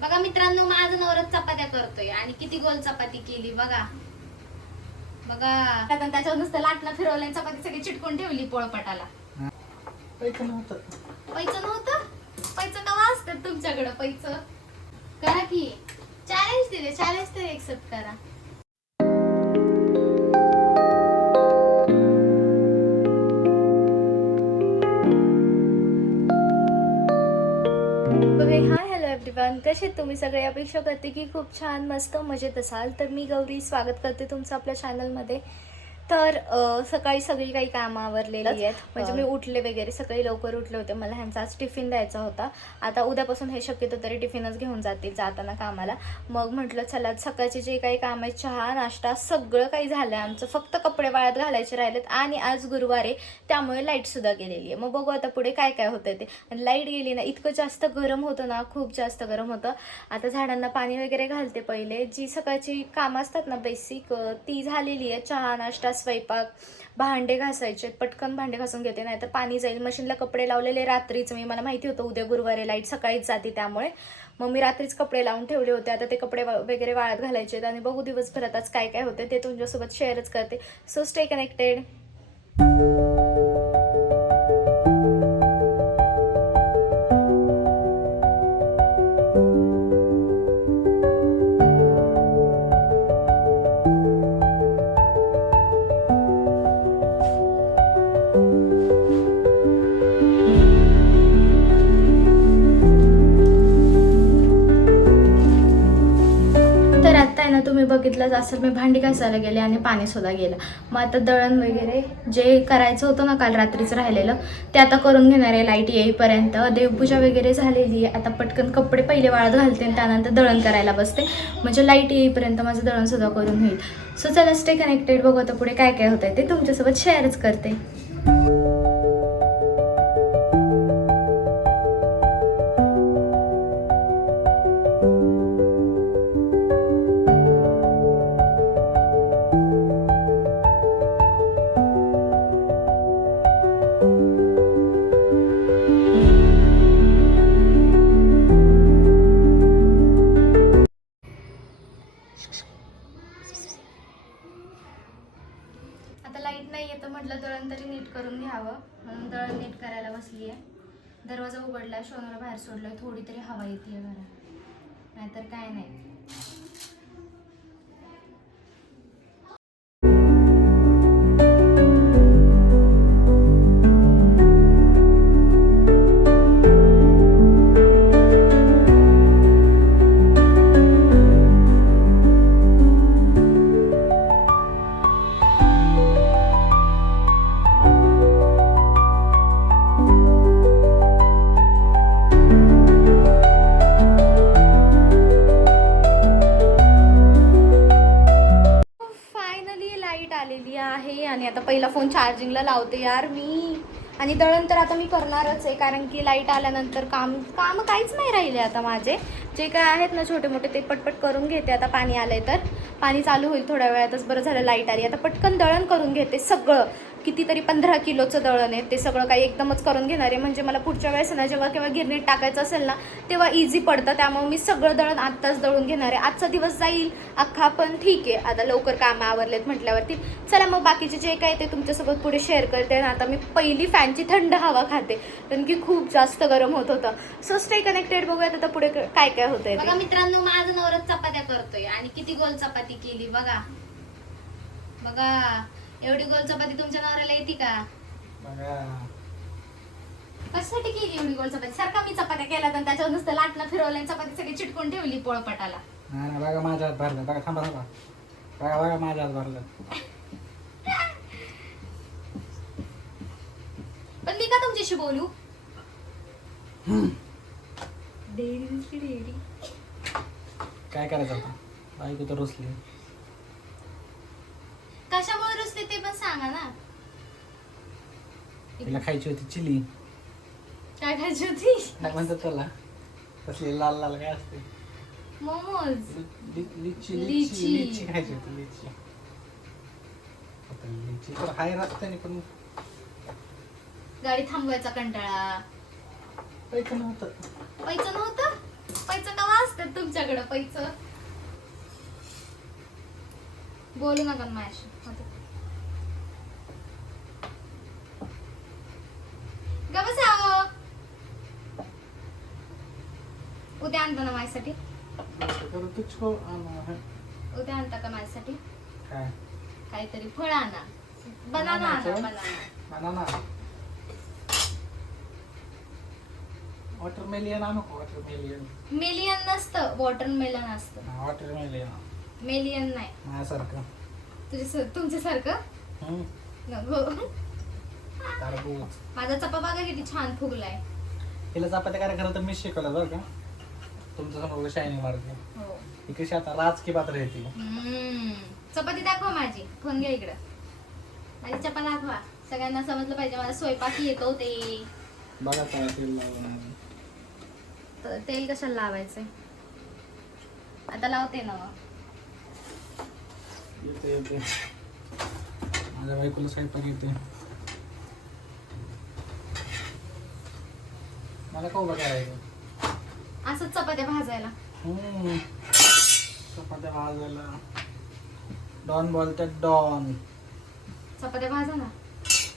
बघा मित्रांनो, माझा नवरा चपात्या करतोय आणि किती गोल चपाती केली बघा बघा. त्याच्यावर नुसतं लाटणं फिरवलं, चपाती सगळी चिटकून ठेवली पोळपाटाला. पैसे नव्हतं. पैसा का असतात तुमच्याकडं? पैसा करा की चॅलेंज दिले, चॅलेंज तर एक्सेप्ट करा. हाय हॅलो एव्हरीवन, कसे तुम्ही सगळे? अपेक्षा करते की खूप छान मस्त मजेत असाल. तर मी गौरी स्वागत करते तुमचं आपल्या चॅनलमध्ये. तर सकाळी सगळी काही कामं आवरलेली आहेत. म्हणजे मी उठले वगैरे, सकाळी लवकर उठले होते. मला ह्यांचा आज टिफिन द्यायचा होता. आता उद्यापासून हे शक्यतो तरी टिफिनच घेऊन जातील जाताना कामाला. मग म्हटलं चला सकाळचे जे काही काम आहे, चहा नाश्ता सगळं काही झालं आहे आमचं. फक्त कपडे वाळत घालायचे राहिलेत. आणि आज गुरुवार आहे त्यामुळे लाईटसुद्धा गेलेली आहे. मग बघू आता पुढे काय काय होतं ते. लाईट गेली ना, इतकं जास्त गरम होतं ना, खूप जास्त गरम होतं. आता झाडांना पाणी वगैरे घालते. पहिले जी सकाळची कामं असतात ना बेसिक, ती झालेली आहे. चहा नाश्ता स्वयंपाक, भांडे घासायचे, पटकन भांडे घासून घेते, नाही तर पाणी जाईल. मशीनला कपडे लावलेले रात्रीच, मला माहिती होतं उद्या गुरुवारी लाईट सकाळीच जाते त्यामुळे मग मी रात्रीच कपडे लावून ठेवले होते. आता ते कपडे वगैरे वाळत घालायचे आणि बघू दिवसभरात आज काय काय होते ते तुमच्यासोबत शेअरच करते. So stay connected. तुम्ही बघितलं असेल, मी भांडी घासायला गेले आणि पाणी सुद्धा गेलं. मग आता दळण वगैरे जे करायचं होतं ना काल रात्रीच राहिलेलं ते आता करून घेणार आहे लाईट येईपर्यंत. देवपूजा वगैरे झालेली आहे. आता पटकन कपडे पहिले वाळत घालते आणि त्यानंतर दळण करायला बसते, म्हणजे लाईट येईपर्यंत माझं दळण सुद्धा करून होईल. सो चला स्टे कनेक्टेड. बघू आता पुढे काय काय होतंय ते तुमच्यासोबत शेअरच करते. लाईट नाही आहे तर म्हटलं दळण तरी नीट करून घ्यावं, म्हणून दळण नीट करायला बसली आहे. दरवाजा उघडला, शोनूला बाहेर सोडलंय, थोडी तरी हवा येते घरात, नाहीतर काय नाही. आलेली आहे आणि आता पहिला फोन चार्जिंगला लावते यार मी. आणि दळण तर आता मी करणारच आहे, कारण की लाईट आल्यानंतर काम काहीच नाही राहिले. आता माझे जे काय आहेत ना छोटे मोठे ते पटपट करून घेते. आता पाणी आलंय तर पाणी चालू होईल थोड्या वेळातच. बरं झालं लाईट आली. आता पटकन दळण करून घेते सगळं. कितीतरी 15 किलोचं दळण आहे, ते सगळं काही एकदमच करून घेणार आहे. म्हणजे मला पुढच्या वेळेस ना जेव्हा केव्हा गिरणीत टाकायचं असेल ना तेव्हा इझी पडतं. त्यामुळे मी सगळं दळण आत्ताच दळून घेणार आहे. आजचा दिवस जाईल अख्खा, पण ठीक आहे आता लवकर कामं आवरलेत म्हटल्यावरती. चला मग बाकीचे जे काय ते तुमच्यासोबत पुढे शेअर करते. आणि आता मी पहिली फॅनची थंड हवा खाते, कारण की खूप जास्त गरम होत होतं. So stay connected. बघूयात आता पुढे काय काय होतंय. बघा मित्रांनो, माझा नवरा चपात्या करतोय आणि किती गोल चपाती केली बघा बघा. एवढी गोल चपाती तुमच्या नवऱ्याला येते का? कशासाठी केली एवढी गोल चपाती? सारखा मी चपात्या केल्या तर त्याच्यावर नुसतं लाटणं फिरवलं, चपाती सगळी चिटकून ठेवली पोळपाटाला. बघा माझ्या हात भरलं. बघा थांबा थांबा. बघा माझ्या हात भरलं. पण मी का तुमच्याशी बोलू? डेडी काय करायचं आता? बायको तर रुसली. कशामुळे रुसले ते पण सांगा ना. तिला खायची होती चिली. काय खायची होती? काय म्हणतात त्याला? तसली लाल लाल काय असते? मोमोज. लिची खायची होती. लिची तर हाय रस्त्याने, पण गाडी थांबवायचा कंटाळा. पैसे नव्हतं. पैचं कवा असतात तुमच्याकडं पैचं? बोलू नका ना माझ्याशी. ग बसावं. उद्या आणता ना माझ्यासाठी? तुझको आना उद्या आणता का माझ्यासाठी? काय काहीतरी फळ आणा. बनाना आणा. बनाना वॉटरमेलियन आणू का? वॉटरमेलियन मेलियन नसतं, वॉटरमेलन असतं. वॉटरमेलियन मेलियन नाही. माझ्यासारखं. तुमच्यासारखं नको. टरबूज. माझा चपा बघा किती छान फुगलाय. तिला चपात्या करायला खरं तर मीच शिकवलं बरं का. तुमच्या समोर शायनिंग मारते. हो. ही कशी आता राज की बात राहते. चपाती दाखवा माझी. फोन घ्या इकडं. माझी चपा दाखवा. सगळ्यांना समजलं पाहिजे मला स्वयंपाक येतो ते. बघा काय तेल लावून. तेल कशाला लावायचंय? आता लावते ना. येते माझ्या बायकोला स्वयंपाक येते. मला का उभं करायचं? असंच चपात्या भाजायला. चपात्या भाजायला डॉन बोलतात. डॉन चपात्या भाजा ना.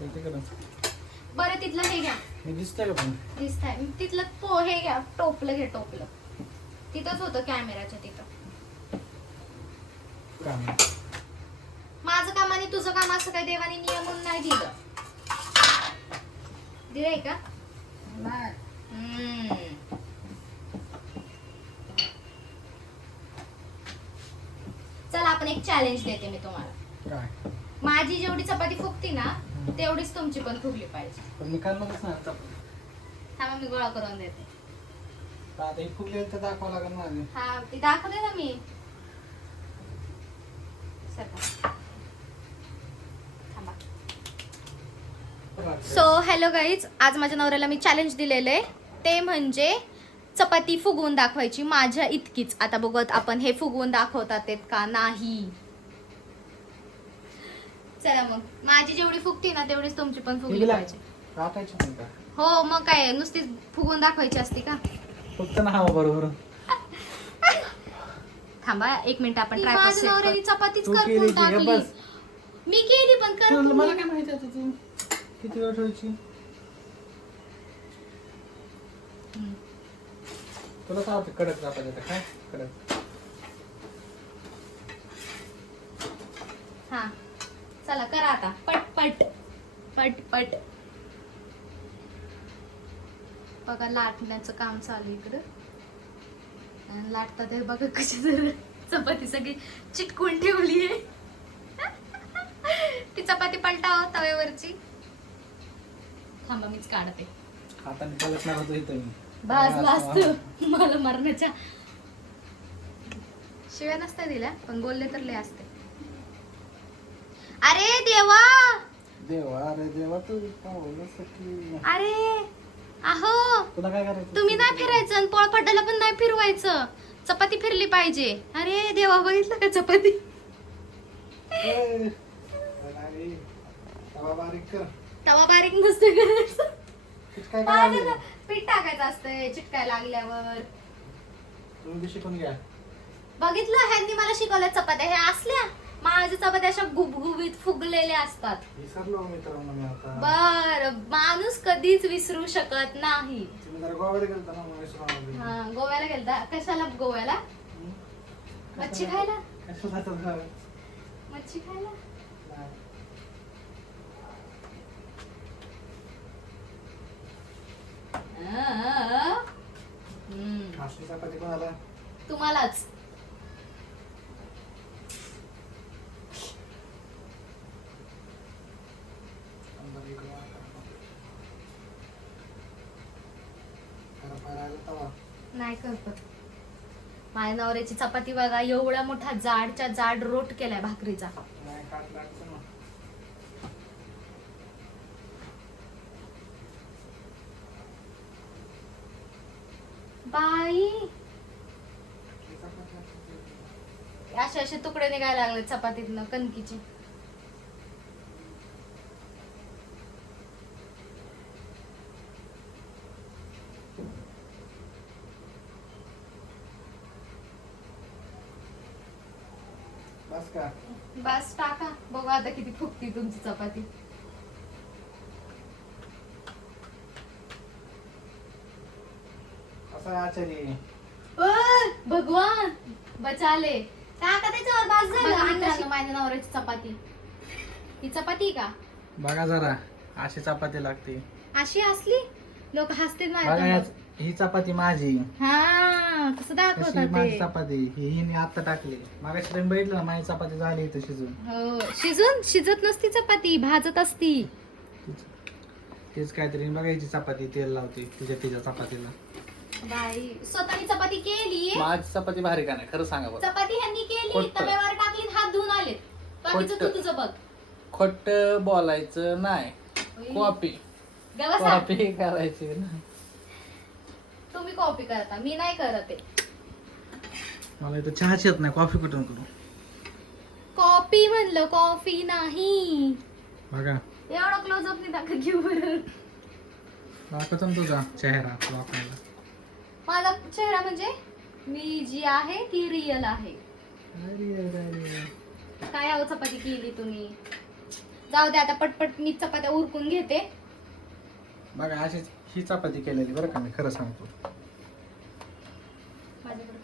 तिकडं बरं तिथलं हे घ्या. मी दिसतोय का पण? दिसतंय. तिथलं हे घ्या. टोपलं घे. टोपलं तिथंच होतं कॅमेराच्या तिथं. काम माझं काम आणि तुझं काम असं काय देवाने नियमून नाही दिलं. दिलंय का? चला आपण एक चॅलेंज देते मी तुम्हाला. काय? माझी जेवढी चपाती फुगती ना तेवढीच तुमची पण फुगली पाहिजे. पण मी करणारच नाही चपाती. थांबा मी गोळा करून देते. आता ही फुगली तर दाखवावं लागेल ना. हा ती दाखवते ना मी. सो हॅलो गाईज, आज माझ्या नवऱ्याला मी चॅलेंज दिलेलं आहे. ते म्हणजे चपाती फुगवून दाखवायची माझ्या इतकीच. आता बघत आपण हे फुगवून दाखवतात का नाही. चला मग माझी जेवढी फुगती ना तेवढीच तुमची पण फुगली पाहिजे. राखायची नाही का? हो मग काय नुसतीच फुगवून दाखवायची असते का? फक्त ना हवा बरोबर. थांबा 1 मिनिट आपण ट्राय करू. माझ्या नवऱ्याने चपातीच करपून टाकली. मी केली पण करपून. मला काय माहिती आता तू किती वेळ ठेवायची? तुला काय वाटतं कडक चपाती काय कडक? हा चला करा आता पटपट पटपट. बघा लाटण्याचं काम चालू इकडं. लाटतात बघा कशी जर चपाती सगळी चिटकून ठेवली आहे. ती चपाती पलटाव तव्यावरची. थांबा मीच काढते. हाताने पलटणार होतो इथं मी. भाजला असतं मला मरण्याच्या शिव्या नसत्या दिल्या पण बोलले तर लय असते. अरे देवा देवा रे देवा तू बोलस की. अरे अहो तुला काय करायचं? तुम्ही नाही फिरायचं आणि पोळपाटाला पण नाही फिरवायचं. चपाती फिरली पाहिजे. अरे देवा बघितलं का चपाती? तवा बारीक कर. तवा बारीक नसते करायचं. काय पीठ टाकायचं असतंय चिटकाय लागल्यावर. तुम्ही शिकून घ्या. बघितलं ह्यांनी मला शिकवल्या चपात्या. हे असल्या माझ्या चपात्या अशा गुबगुबीत फुगलेल्या असतात. विसरलो मित्रांनो मी आता. बर माणूस कधीच विसरू शकत नाही. तुम्ही जरा गोव्याला गेलता ना म्हणून विसरलो. हा गोव्याला गेलता. कशाला गोव्याला? मच्छी खायला. कशाला जातो? मच्छी खायला. असली चपाती कोणाला? तुम्हालाच. नाही करत. माझ्या नवऱ्याची चपाती बघा एवढा मोठा जाडच्या जाड रोट केलाय भाकरीचा. बाई असे असे तुकडे निघायला लागले चपातीतनं कणकीचे. बस का बस टाका, बघू आता किती फुगती तुमची चपाती. असं आचारी भगवान बचाले. टाका त्याच्यावर, बस झालं. बघा आणि मित्रांनो, माझ्या नवऱ्याची चपाती. ही चपाती का बघा जरा अशी चपाती लागते. अशी असली लोक हसतील बघा माझ्या याच- ही चपाती माझी, हा कसं कशी दाखवतात माझी ते. चपाती ही हिने आता टाकली. मागाशी तुम्ही बघितलं ना माझी चपाती झाली इथं शिजून. हो शिजत नसती चपाती, भाजत असती. तेच काहीतरी बघायची चपाती तेल लावते तिच्या चपातीला. बाई स्वतःनी चपाती केली, माझी चपाती भारी का नाही खरं सांगा बरं. चपाती ह्यांनी केली, खोटं. तव्यावर टाकली, हात धुवून आले. बाकीचं तू खोटं. तुझं बघ. खोट बोलायचं नाही. कॉपी गवसा, कॉपी करायची ना. तुम्ही कॉपी करता, मी नाही करत आहे. मला इथं चहाच येत नाही, कॉफी कुठून करू. कॉपी म्हणलं, कॉफी नाही. बघा एवढा क्लोजअप नाही दाखव घेऊ बरं. दाखवतो ना तुझा चेहरा लोकांना. माझा चेहरा म्हणजे मी जी आहे ती रिअल आहे. काय आहो चपाती केली तुम्ही. जाऊ दे आता, पटपट मी चपात्या उरकून घेते. बघा अशीच ही चपाती केलेली बरं का मी खरं सांगतो. माझ्याकडे